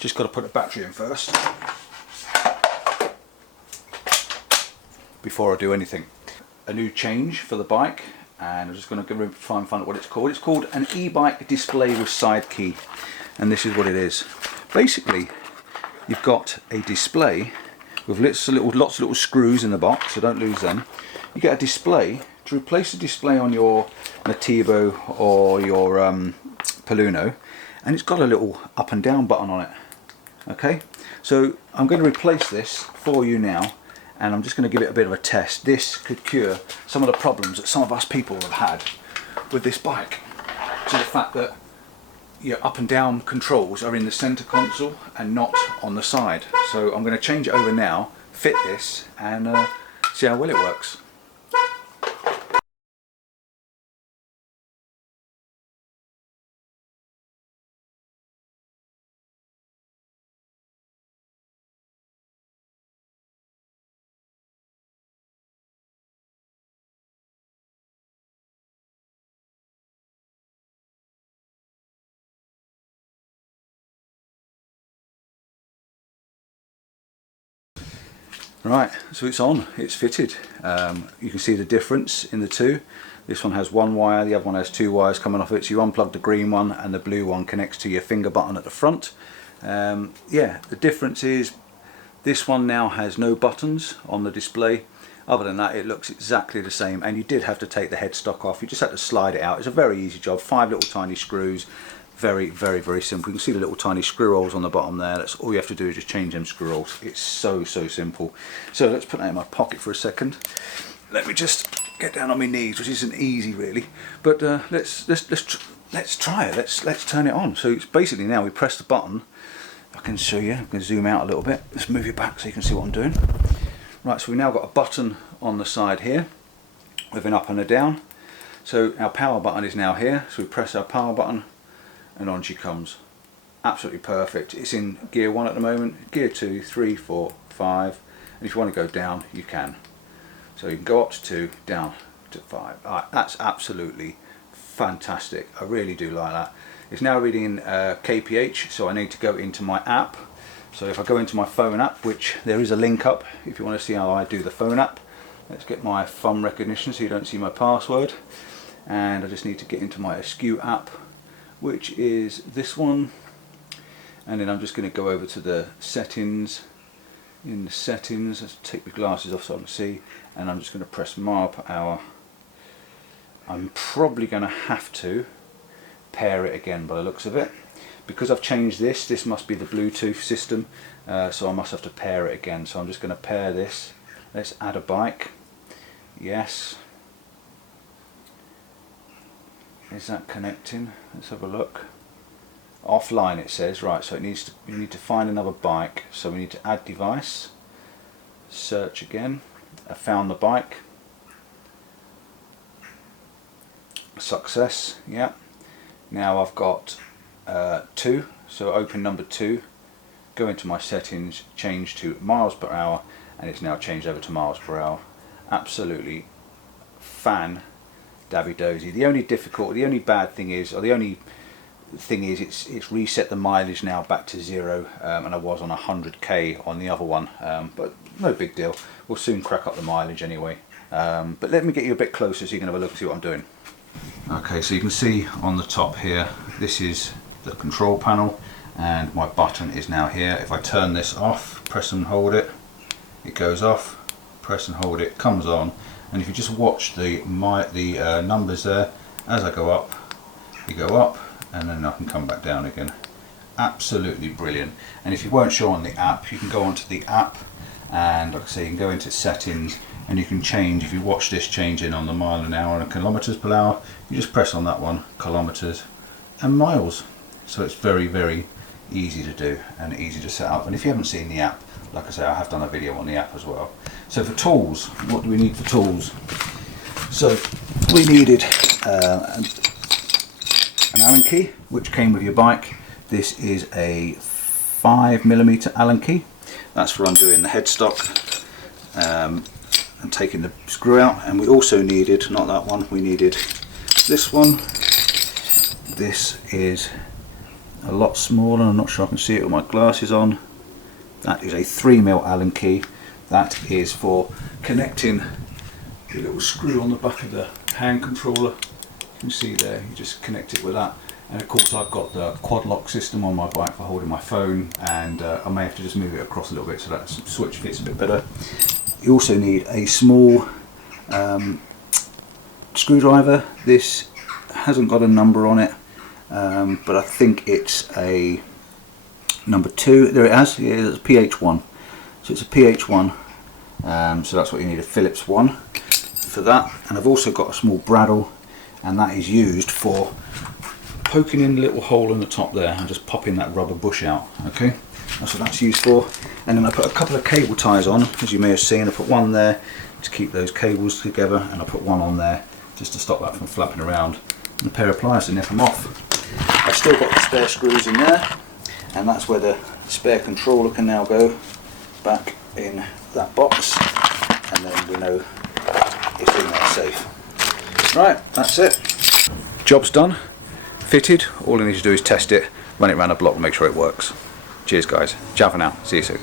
Just got to put a battery in first before I do anything. A new change for the bike, and I'm just going to go and find out what it's called. It's called an e-bike display with side key, and this is what it is. Basically, you've got a display with lots of little screws in the box, so don't lose them. You get a display to replace the display on your Netuno or your Polluno, and it's got a little up and down button on it. Okay, so I'm going to replace this for you now, and I'm just going to give it a bit of a test. This could cure some of the problems that some of us people have had with this bike, to the fact that your up and down controls are in the center console and not on the side. So I'm going to change it over now, fit this, and see how well it works. Right, so it's on, it's fitted. You can see the difference in the two. This one has one wire, the other one has two wires coming off it. So you unplug the green one and the blue one connects to your finger button at the front. Yeah, the difference is this one now has no buttons on the display. Other than that, it looks exactly the same, and you did have to take the headstock off. You just had to slide it out. It's a very easy job, 5 little tiny screws. Very, very, very simple. You can see the little tiny screw holes on the bottom there. That's all you have to do, is just change them screw holes. It's so simple. So let's put that in my pocket for a second. Let me just get down on my knees, which isn't easy really. But let's try it. Let's turn it on. So it's basically, now we press the button. I can show you. I'm going to zoom out a little bit. Let's move it back so you can see what I'm doing. Right, so we've now got a button on the side here with an up and a down. So our power button is now here. So we press our power button, and on she comes. Absolutely perfect. It's in gear 1 at the moment, gear 2, 3, 4, 5, and if you want to go down, you can. So you can go up to 2, down to 5. That's absolutely fantastic. I really do like that. It's now reading kph, so I need to go into my app. So if I go into my phone app, which there is a link up if you want to see how I do the phone app. Let's get my thumb recognition so you don't see my password. And I just need to get into my Eskute app, which is this one, and then I'm just going to go over to the settings. In the settings, let's take the glasses off so I can see, and I'm just going to press mile per hour. I'm probably going to have to pair it again by the looks of it, because I've changed this must be the Bluetooth system, so I must have to pair it again. So I'm just going to pair this. Let's add a bike. Yes. Is that connecting? Let's have a look. Offline it says. Right, so we need to find another bike. So we need to add device, search again. I found the bike. Success. Yeah. Now I've got 2. So open number 2. Go into my settings, change to miles per hour, and it's now changed over to miles per hour. Absolutely Davy Dozy. The only bad thing is, or the only thing is, it's reset the mileage now back to 0, and I was on 100k on the other one, but no big deal. We'll soon crack up the mileage anyway. But let me get you a bit closer so you can have a look and see what I'm doing. Okay, so you can see on the top here, this is the control panel, and my button is now here. If I turn this off, press and hold it, it goes off. Press and hold it, comes on. And if you just watch the numbers there, as I go up, you go up, and then I can come back down again. Absolutely brilliant. And if you weren't sure on the app, you can go onto the app, and like I say, you can go into settings, and you can change. If you watch this changing on the mile an hour and kilometers per hour, you just press on that one, kilometers and miles. So it's very, very easy to do and easy to set up. And if you haven't seen the app, like I say, I have done a video on the app as well. So for tools, what do we need for tools? So we needed an Allen key, which came with your bike. This is a 5mm Allen key. That's for undoing the headstock and taking the screw out. And we also needed, not that one, we needed this one. This is a lot smaller. I'm not sure I can see it with my glasses on. That is a 3mm Allen key. That is for connecting the little screw on the back of the hand controller. You can see there, you just connect it with that. And of course I've got the quad lock system on my bike for holding my phone, and I may have to just move it across a little bit so that switch fits a bit better. You also need a small screwdriver. This hasn't got a number on it, but I think it's a number 2. There it has, yeah, it's a PH1. So it's a PH1, so that's what you need, a Phillips one for that. And I've also got a small bradawl, and that is used for poking in the little hole in the top there and just popping that rubber bush out. Okay, that's what that's used for. And then I put a couple of cable ties on, as you may have seen. I put one there to keep those cables together, and I put one on there just to stop that from flapping around, and a pair of pliers to nip them off. I've still got the spare screws in there, and that's where the spare controller can now go back in that box, and then we know it's in there safe. Right, that's it. Job's done, fitted. All I need to do is test it, run it around the block and make sure it works. Cheers guys, ciao for now, see you soon.